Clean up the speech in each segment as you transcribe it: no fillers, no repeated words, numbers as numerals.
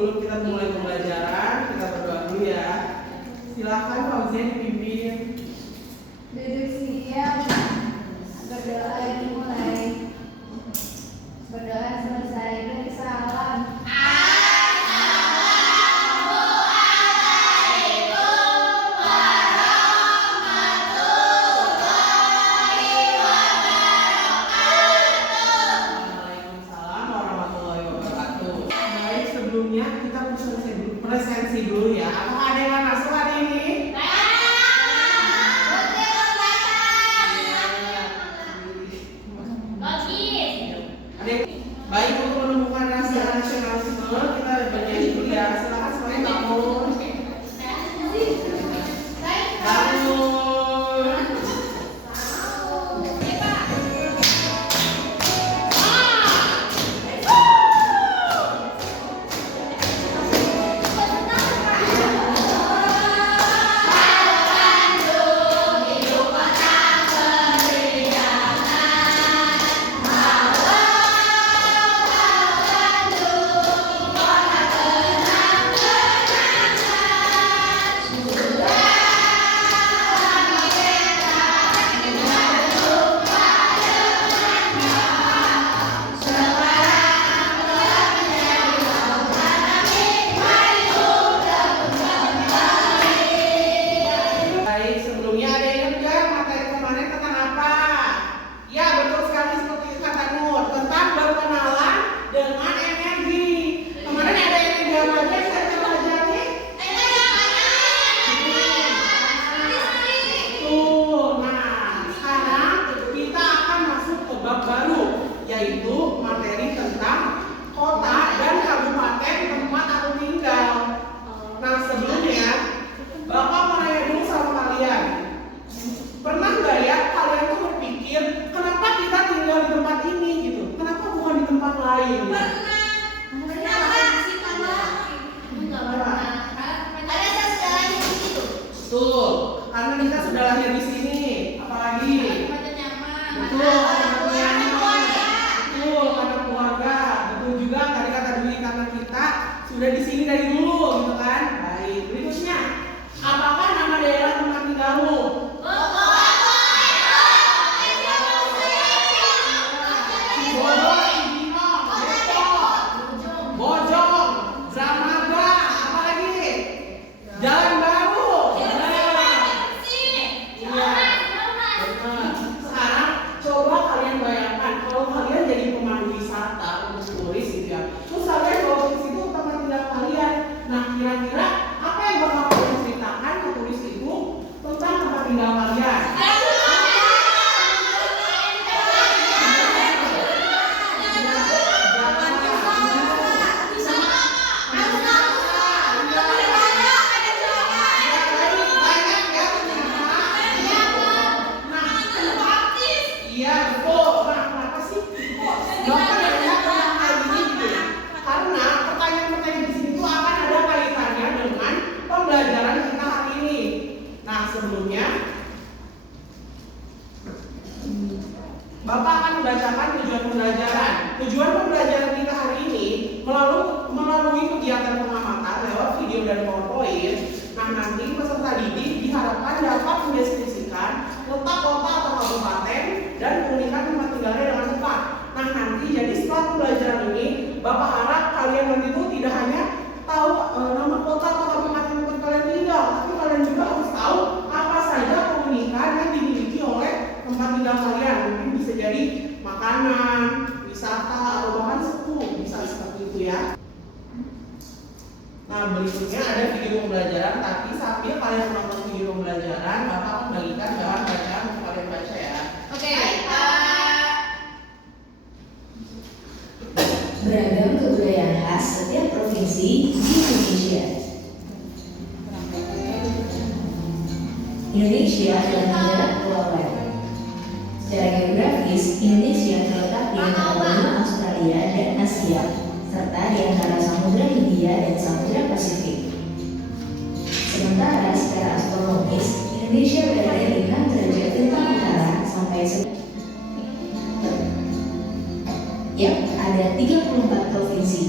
sebelum kita mulai pembelajaran, kita berdoa dulu ya. Silakan Fauzia dipimpin. Duduk siap. Berdoa dimulai. Berdoa selesai. Beri salam. Sebelumnya kita presensi dulu ya. Apakah ada yang masuk hari ini? Baik, untuk menumbuhkan rasa nasionalisme kita bernyanyi dulu ya. Silakan semuanya bangun. Bangun. Yaitu materi tentang kota dan kabupaten tempat aku tinggal. Nah, sebelumnya Bapak mau nanya dulu sama kalian. Pernah nggak ya kalian tuh berpikir kenapa kita tinggal di tempat ini gitu? Kenapa bukan di tempat lain? Betul, karena kita sudah lahir di sini. Apalagi? Betul, karena keluarga. Betul juga tadi kata Dwi, karena kita sudah di sini dari dulu, gitu kan? Baik, berikutnya, apakah nama daerah tempat tinggalmu? Bojong, Dramaga, apa lagi? Jalan Baru. Sekarang coba kalian bayangkan kalau kalian jadi pemandu wisata untuk turis gitu ya. Terus kalian bawa ke situ tempat tinggal kalian. Nah, kira-kira apa yang bakal kalian ceritakan ke turis itu tentang tempat tinggal kalian? Sebelumnya Bapak akan membacakan tujuan pembelajaran. Tujuan pembelajaran kita hari ini melalui kegiatan pengamatan lewat video dan PowerPoint. Nah, nanti peserta didik diharapkan dapat mendeskripsikan letak kota atau kabupaten dan keunikan tempat tinggalnya dengan tepat. Nah, nanti jadi setelah pembelajaran ini Bapak harap kalian nanti itu tidak hanya tahu nama kota atau kabupaten tempat kalian tinggal, tapi kalian juga harus tahu apa saja keunikan yang dimiliki oleh tempat tinggal kalian. Mungkin bisa jadi makanan, wisata, atau bahkan suku, bisa seperti itu ya. Nah, berikutnya ada video pembelajaran, tapi sambil kalian menonton video pembelajaran, Bapak akan bagikan bahan bacaan untuk kalian baca ya. Oke. Beragam kebudayaan khas setiap provinsi di Indonesia. Indonesia adalah negara kepulauan. Secara geografis, Indonesia terletak di antara benua Australia dan Asia, serta di antara Samudra Hindia dan Samudra Pasifik. Sementara secara astronomis, Indonesia berada di 6 derajat lintang utara sampai ada 34 provinsi.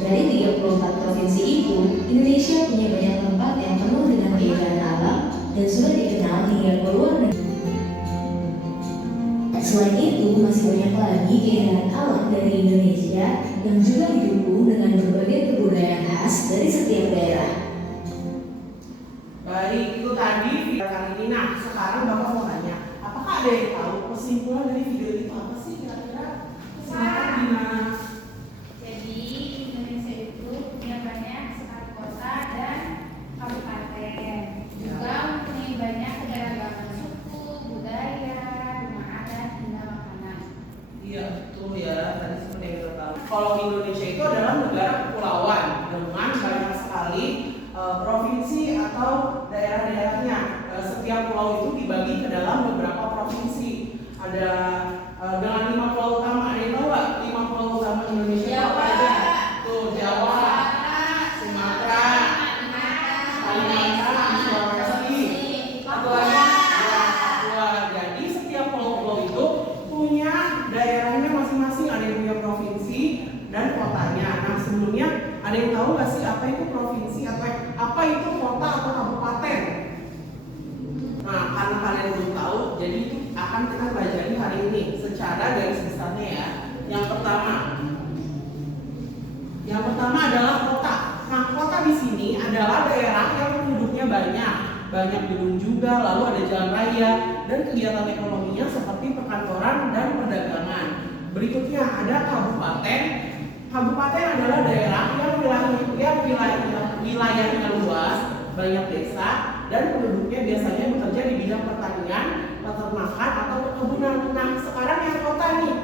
Dari 34 provinsi itu, Indonesia punya banyak tempat yang penuh dengan keindahan alam dan sudah dikenal hingga ke luar negeri. Selain itu, masih banyak lagi keindahan alam dari Indonesia yang juga didukung dengan berbagai kebudayaan khas dari setiap daerah. Baik, itu tadi video kali ini. Nah, sekarang Bapak mau tanya, apakah ada yang tahu kesimpulan dari video itu apa sih kira-kira? Silakan Dina. Jadi Indonesia itu punya banyak sekali kota dan kabupaten. Juga mempunyai banyak keberagaman suku, budaya, rumah adat, hingga makanan. Iya, betul ya. Tadi seperti yang kita tahu. Kalau Indonesia itu adalah negara kepulauan dengan banyak sekali provinsi atau daerah-daerahnya. Setiap pulau itu dibagi ke dalam beberapa provinsi. Ada dengan 5 pulau utama. Ada yang tahu nggak 5 pulau utama Indonesia itu apa aja? Tuh, Jawa, Sumatera, Kalimantan, Sulawesi, Papua. Jadi setiap pulau-pulau itu punya daerahnya masing-masing. Ada yang punya provinsi dan kotanya. Nah, sebelumnya ada yang tahu nggak sih apa itu provinsi atau apa itu kota atau kabupaten? Nah, karena kalian belum tahu, jadi itu akan kita pelajari hari ini secara garis besarnya ya. Yang pertama adalah kota. Nah, kota di sini adalah daerah yang penduduknya banyak gedung juga, lalu ada jalan raya dan kegiatan ekonominya seperti perkantoran dan perdagangan. Berikutnya ada kabupaten. Kabupaten adalah daerah yang wilayahnya luas, banyak desa, dan penduduknya biasanya bekerja di bidang pertanian, peternakan, atau perkebunan. Nah, sekarang yang kota nih,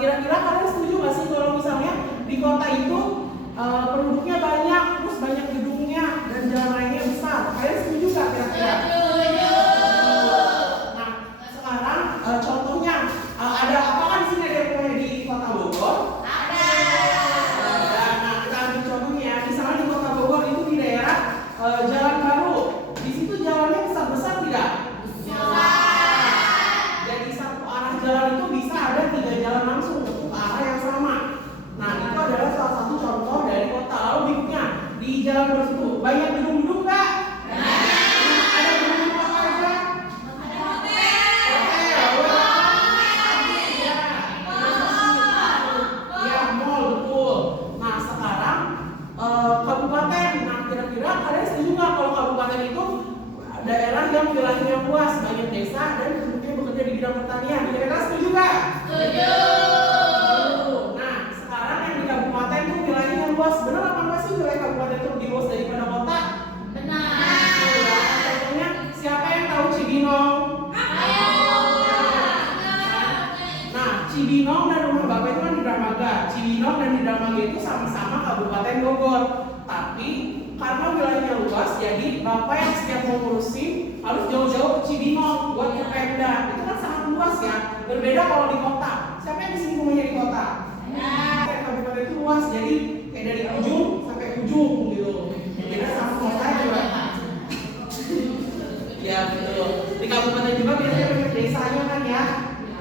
kira-kira kalian setuju nggak sih kalau misalnya di kota itu penduduknya banyak, terus banyak gedungnya, dan jalan raya besar? Kalian setuju nggak kira-kira? Nah, sekarang contohnya ada apa kan di sini, ada yang punya di kota Bogor? Jalan baru, di situ jalannya besar-besar tidak? Jadi satu arah jalan itu bisa ada 3 jalan langsung untuk arah yang sama. Nah, itu adalah salah satu contoh dari kota. Lalu berikutnya di jalan baru itu banyak gedung-gedung nggak? Ada gedung apa aja? Ya, mall, betul. Nah, sekarang kabupaten. Nah, kira-kira kalian setuju nggak kalau kabupaten itu daerah yang wilayahnya luas, banyak desa, dan penduduknya bekerja di bidang pertanian? Kira-kira setuju nggak? Setuju. Nah, sekarang yang di kabupaten itu wilayahnya luas. Benar apa enggak sih wilayah kabupaten itu lebih luas daripada kota? Benar. Contohnya, siapa yang tahu Cibinong? Nah, Cibinong dan rumah Bapak itu kan di Dramaga. Cibinong dan di Dramaga itu sama-sama Kabupaten Bogor. Tapi karena wilayahnya luas, jadi Bapak yang setiap mau ngurusin harus jauh-jauh ke Cibinong buat ke Pemda. Itu kan sangat luas ya. Berbeda kalau di kota. Siapa yang di sini rumahnya di kota? Kabupaten itu luas, jadi kayak dari ujung sampai ujung gitu. Berbeda sama kota juga. Ya betul. Di kabupaten juga biasanya banyak desanya kan ya.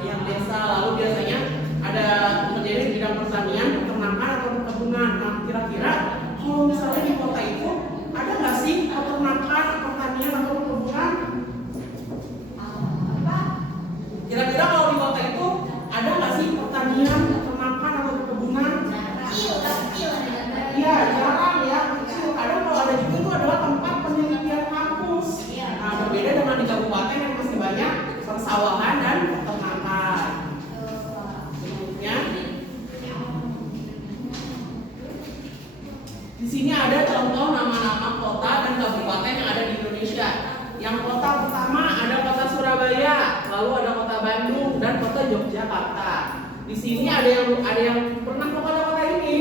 Yang desa, lalu biasanya ada kerjanya di bidang pertanian, peternakan, atau perkebunan. Nah, kira-kira kalau misalnya di kota itu ada nggak sih peternakan, pertanian, atau perkebunan? Kira-kira kalau di kota itu ada nggak sih pertanian, peternakan, atau perkebunan? Iya, jarang ya, kecil. Kadang kalau ada juga itu adalah tempat penelitian kampus. Nah, berbeda dengan di kabupaten yang masih banyak persawahan dan peternakan. Berikutnya, di sini ada contoh nama-nama kota dan kabupaten yang ada di Indonesia. Yang kota pertama ada kota Surabaya, lalu ada kota Bandung dan kota Yogyakarta. Di sini ada yang pernah ke kota-kota ini?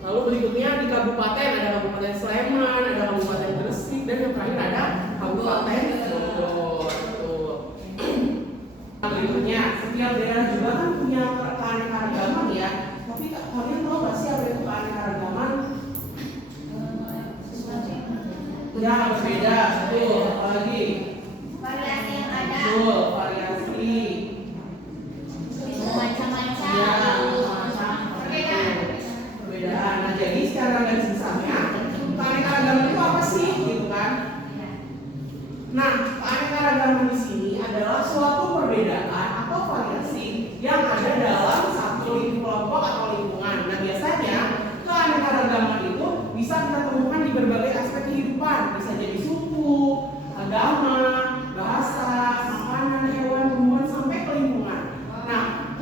Lalu berikutnya di kabupaten ada Kabupaten Sleman, ada Kabupaten Gresik, dan yang terakhir ada Kabupaten Bogor. Berikutnya, setiap daerah juga kan punya keanekaragaman ya. Tapi kalian tahu nggak sih apa itu keanekaragaman? Ya, berbeda. Betul. Apalagi? Variasi yang ada. Betul, variasi. Macam-macam. Ya, macam-macam. secara garis besarnya, keanekaragaman itu apa sih, gitu kan? Nah, keanekaragaman di sini adalah suatu perbedaan atau variasi yang ada dalam satu kelompok atau lingkungan. Nah, biasanya keanekaragaman itu bisa kita temukan di berbagai aspek kehidupan, bisa jadi suku, agama, bahasa, makanan, hewan, tumbuhan, sampai ke lingkungan. Nah,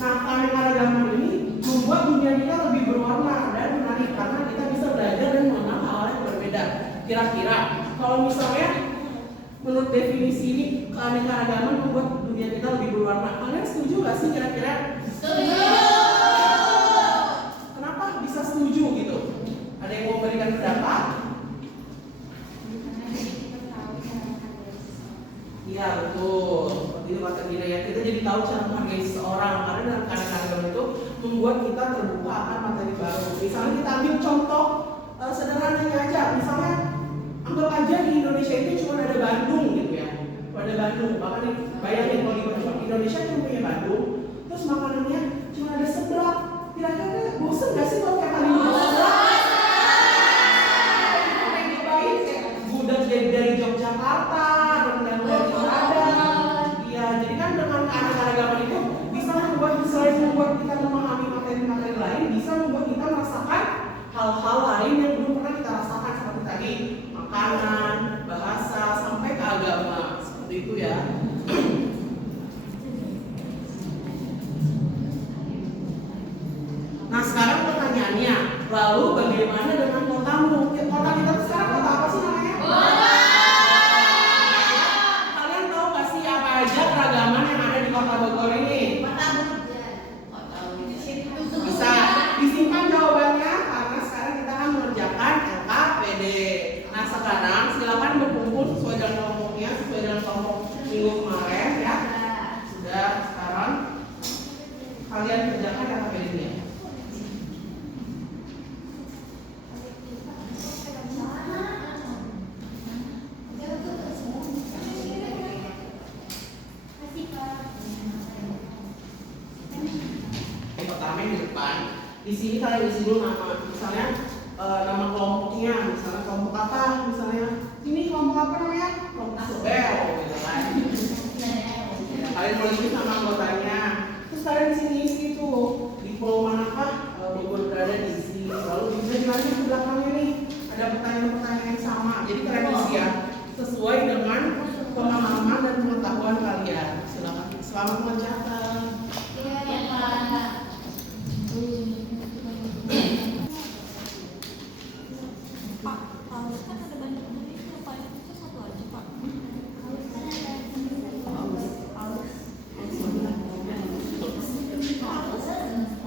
keanekaragaman ini membuat dunia kita lebih berwarna dan menarik karena kita bisa belajar dan mengenal hal yang berbeda. Kira-kira kalau misalnya menurut definisi ini keanekaragaman membuat dunia kita lebih berwarna, kalian setuju gak sih kira-kira? Setuju. Kenapa bisa setuju gitu? Ada yang mau memberikan pendapat? Karena jadi kita tahu cara menghargai seseorang. Iya betul, seperti itu kata Gina ya. Kita jadi tahu cara menghargai seseorang karena dalam keanekaragaman itu membuat kita terbuka akan materi baru. Misalnya kita ambil contoh sederhananya aja, misalnya anggap aja di Indonesia itu cuma ada Bandung gitu ya. Ada Bandung, bahkan bayangin kalau di Indonesia cuma punya Bandung, terus makanannya cuma ada seblak. Kira-kira bosan gak sih kalau tiap hari makan seblak? Kita nyobain kayak gudeg dari Yogyakarta, rendang dari Padang. Iya, jadi kan dengan keanekaragaman itu bisa membuat selain membuat kita memahami materi-materi lain, bisa membuat kita merasakan hal-hal lain yang belum pernah kita rasakan seperti tadi makanan, bahasa, sampai ke agama seperti itu ya. Nah sekarang pertanyaannya, lalu bagaimana dengan kotamu? Kota kita sekarang kota apa sih namanya? Kalian tahu gak sih apa aja keragaman yang ada di kota Bogor ini? Bisa disimpan jawabannya karena sekarang kita akan mengerjakan LKPD. Nah sekarang silakan berkumpul sesuai dengan kelompoknya, sesuai dengan kelompok minggu kemarin ya. Sudah, sekarang kalian kerjakan LKPD-nya. Pertama yang di depan, di sini kalian isi dulu nama, misalnya nama kelompoknya, misalnya kelompok apa, misalnya ini kelompok apa namanya, kelompok Sobel, gitu kan. Ya, kalian boleh isi sama anggotanya, terus kalian di sini isi tuh di pulau manakah Bogor berada di sini, lalu bisa dilanjut ke belakangnya nih, ada pertanyaan-pertanyaan yang sama, jadi kalian isi ya sesuai dengan pemahaman dan pengetahuan kalian. Silakan, selamat mencatat.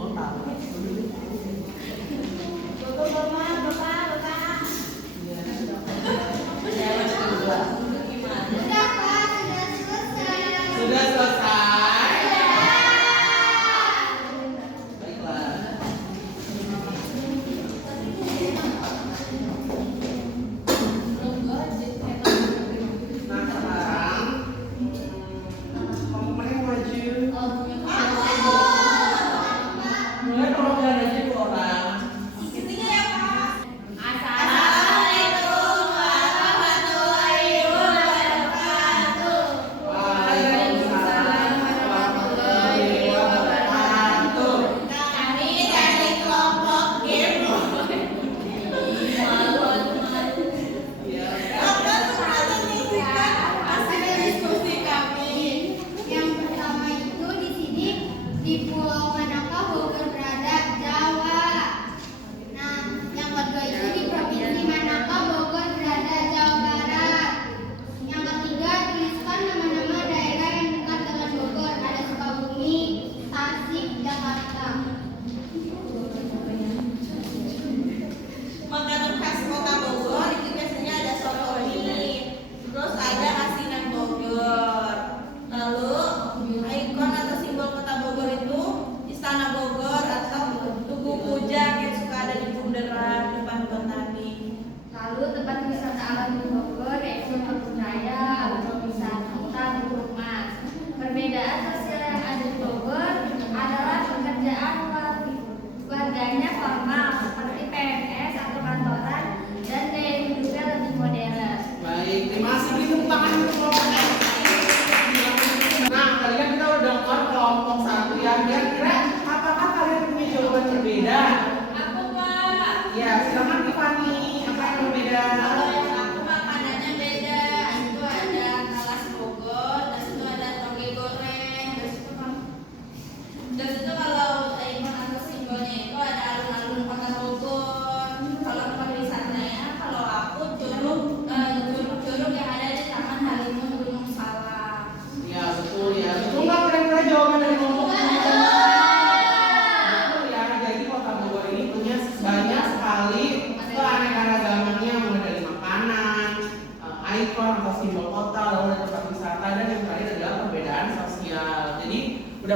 Oh tahu.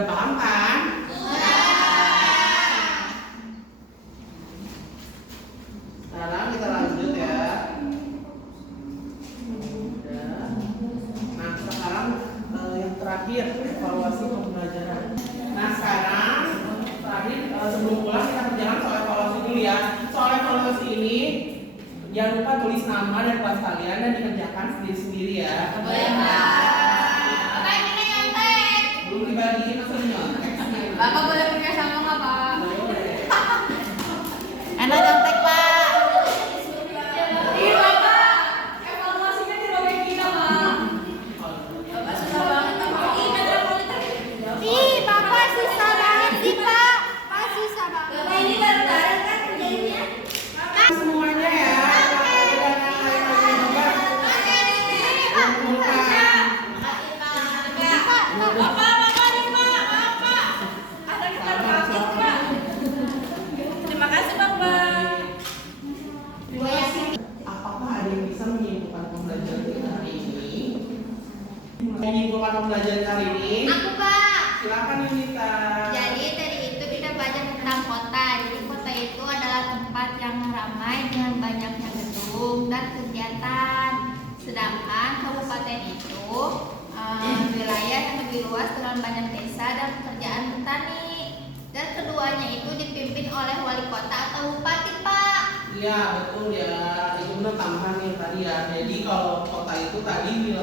paham kan? Sekarang kita lanjut ya. Udah. Nah sekarang yang terakhir evaluasi pembelajaran. Nah sekarang terakhir sebelum pulang kita kerjakan soal evaluasi dulu ya. Soal evaluasi ini jangan lupa tulis nama dan kelas kalian dan dikerjakan sendiri-sendiri ya. Boleh, Pak. Pak, ini nyontek. Belum dibagiin langsung nyontek. Bapak boleh pakai sama nggak, Pak? Boleh. Enak nyontek, Pak. Iya, Bapak. Evaluasinya dirobek kita, Pak. Bapak susah banget, Pak. Ih, Bapak susah banget sih, Pak. Pak susah banget. Bapak ini bareng-bareng kan kerjainnya? Semuanya ya. Terima kasih, Bapak. Apakah ada yang bisa menyimpulkan pembelajaran kita hari ini? Menyimpulkan pembelajaran hari ini? Aku, Pak. Silakan Yunita. Jadi dari itu kita belajar tentang kota. Jadi kota itu adalah tempat yang ramai dengan banyaknya gedung dan kegiatan. Sedangkan kabupaten itu wilayah yang lebih luas dengan banyak desa dan pekerjaan petani. Dan keduanya itu dipimpin oleh wali kota atau bupati, Pak. Iya betul ya. Itu benar tambahan yang tadi ya. Jadi kalau kota itu tadi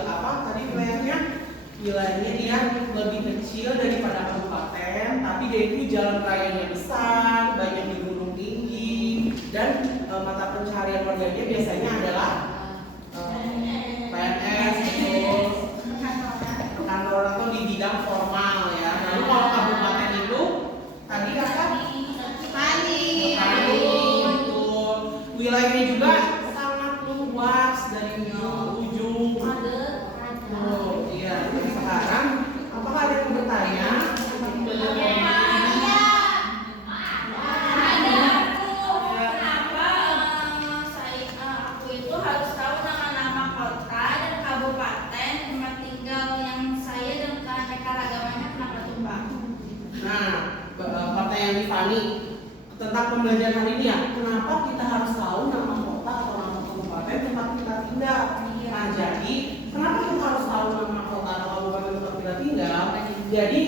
wilayahnya dia lebih kecil daripada kabupaten, tapi dia itu jalan rayanya besar, banyak di gunung tinggi, dan mata pencaharian warganya biasanya adalah PNS, betul, kantor atau di bidang formal ya. Lalu kalau kabupaten itu tadi kakak Petani. betul. Wilayahnya juga sangat luas dari ujung ke ujung. Oh iya. Jadi sekarang apakah ada yang bertanya? Aku itu harus tahu nama-nama kota dan kabupaten, tempat tinggal yang saya dan keanekaragamannya kenapa tuh, Pak? Nah, pertanyaan Tiffany tentang pembelajaran hari ini ya. Kenapa kita harus tahu nama kota atau nama kabupaten tempat kita tinggal? Nah, jadi kenapa kita harus tahu nama kota atau kabupaten tempat kita tinggal? Jadi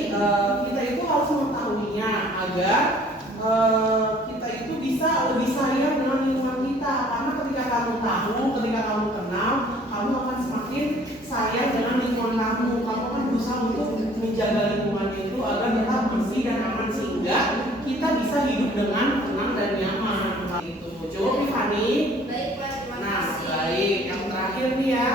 kita itu harus mengetahuinya agar kita itu bisa lebih sayang dengan lingkungan kita. Karena ketika kamu tahu, ketika kamu kenal, kamu akan semakin sayang dengan lingkungan kamu. Kamu akan berusaha untuk menjaga lingkungan itu agar tetap bersih dan aman sehingga kita bisa hidup dengan tenang dan nyaman. Itu cukup Tiffany. Baik, Pak. Terima Nah, kasih. baik. Yang terakhir nih ya.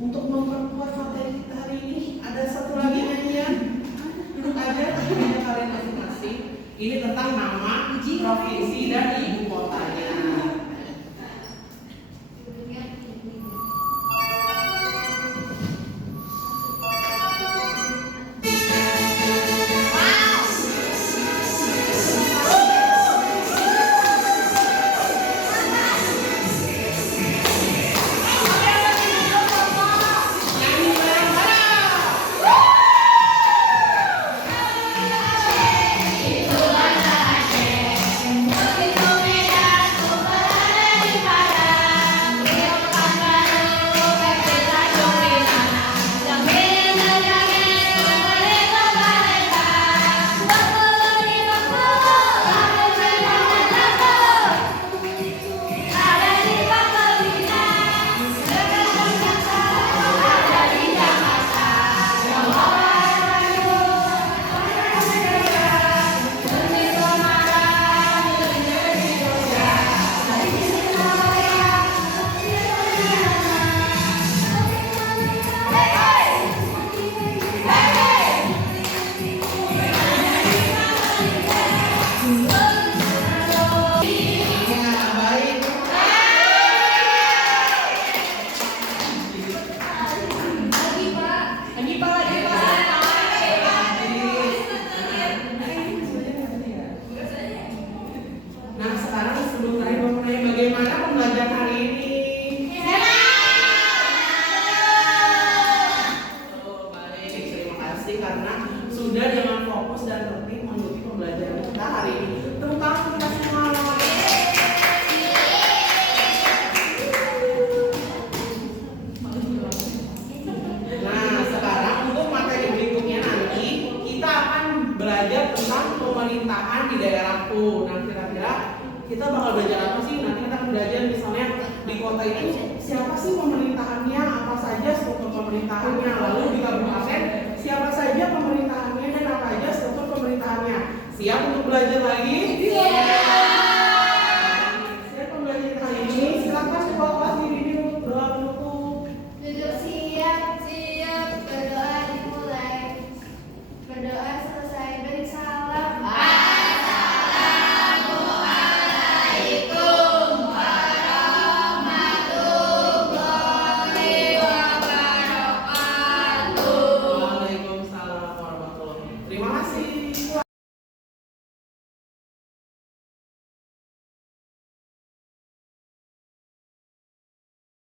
Untuk memperkuat materi kita hari ini, ada satu lagi nyanyian. Duduk aja, nyanyian kalian masing-masing. Ini tentang nama provinsi dan ibu kotanya. Nyanyi bareng-bareng. Itulah Aceh. kasih karena sudah dengan fokus dan tertib mengikuti pembelajaran kita hari ini. Tepuk tangan kita semua. Nah, sekarang untuk materi berikutnya nanti kita akan belajar tentang pemerintahan di daerahku. Nah, kira-kira kita bakal belajar apa sih? Nanti kita akan belajar misalnya di kota itu siapa sih pemerintahannya, apa saja struktur pemerintahannya, lalu di kabupaten siapa saja pemerintahannya dan apa aja struktur pemerintahannya. Siap untuk belajar lagi? Siap pembelajaran kali ini? Silakan ketua kelas diri untuk berdoa penutup. Duduk siap, siap, berdoa dimulai. Berdoa selesai, beri salam. Assalamualaikum warahmatullahi wabarakatuh. Waalaikumsalam warahmatullahi wabarakatuh. Terima kasih.